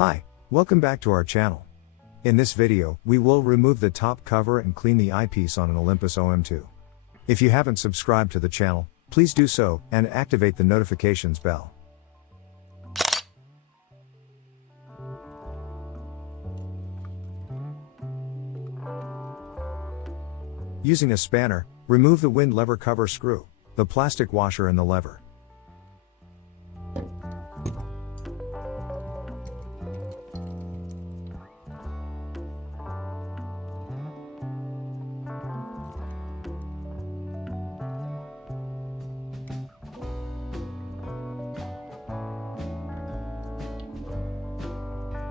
Hi, welcome back to our channel. In this video, we will remove the top cover and clean the eyepiece on an Olympus OM-2. If you haven't subscribed to the channel, please do so, and activate the notifications bell. Using a spanner, remove the wind lever cover screw, the plastic washer and the lever.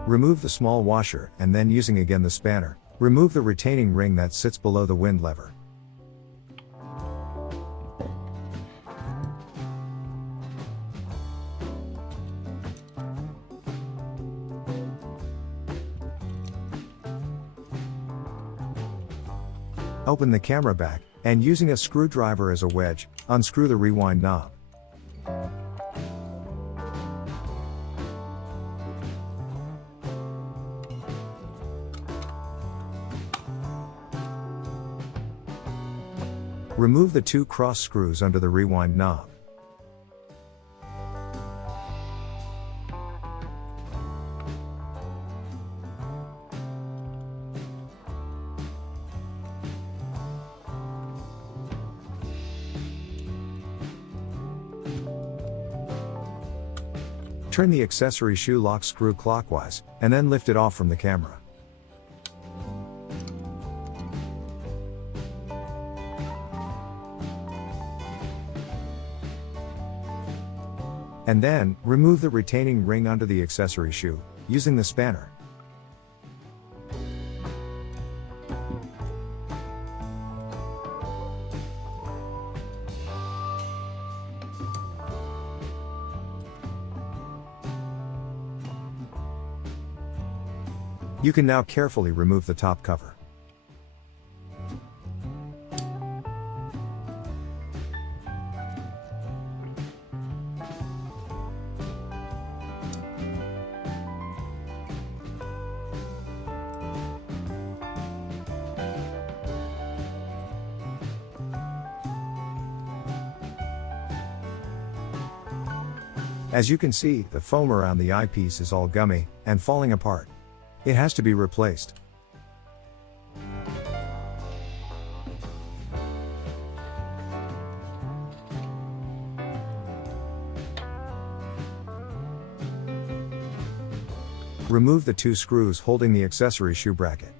Remove the small washer, and then using again the spanner, remove the retaining ring that sits below the wind lever. Open the camera back, and using a screwdriver as a wedge, unscrew the rewind knob. Remove the two cross screws under the rewind knob. Turn the accessory shoe lock screw clockwise, and then lift it off from the camera. And then, remove the retaining ring under the accessory shoe, using the spanner. You can now carefully remove the top cover. As you can see, the foam around the eyepiece is all gummy and falling apart. It has to be replaced. Remove the two screws holding the accessory shoe bracket.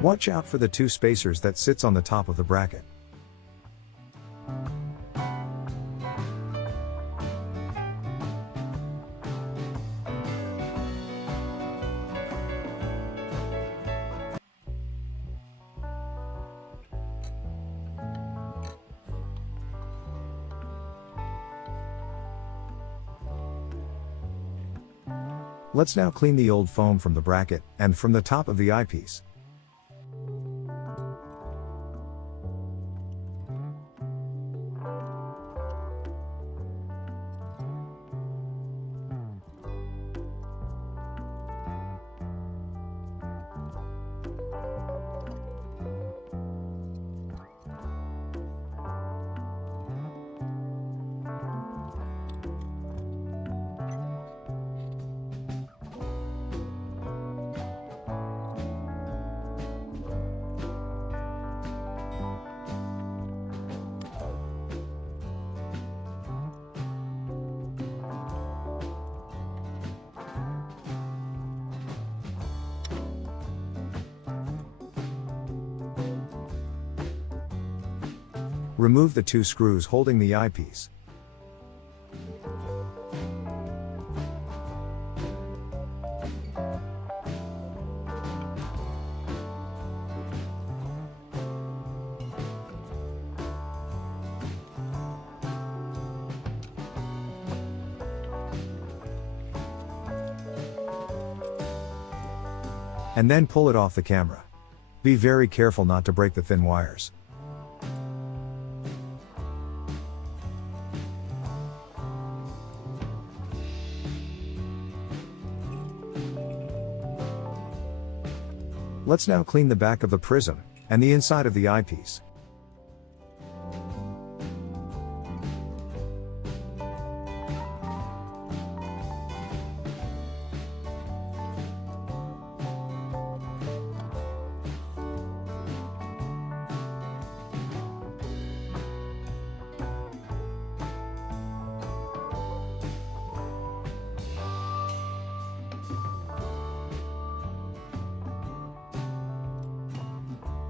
Watch out for the two spacers that sits on the top of the bracket. Let's now clean the old foam from the bracket, and from the top of the eyepiece. Remove the two screws holding the eyepiece. And then pull it off the camera. Be very careful not to break the thin wires. Let's now clean the back of the prism, and the inside of the eyepiece.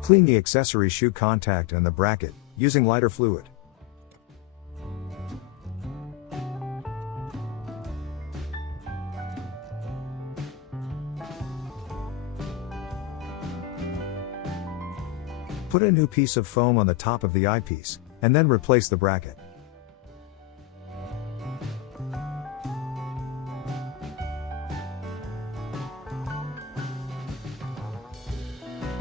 Clean the accessory shoe contact and the bracket, using lighter fluid. Put a new piece of foam on the top of the eyepiece, and then replace the bracket.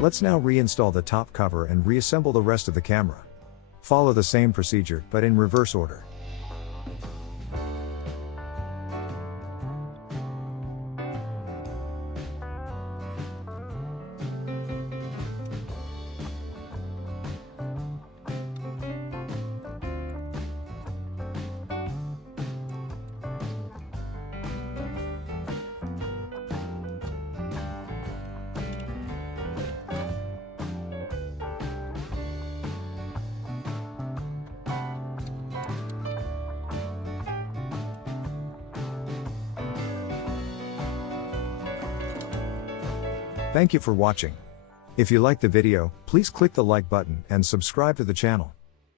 Let's now reinstall the top cover and reassemble the rest of the camera. Follow the same procedure, but in reverse order. Thank you for watching. If you liked the video, please click the like button and subscribe to the channel.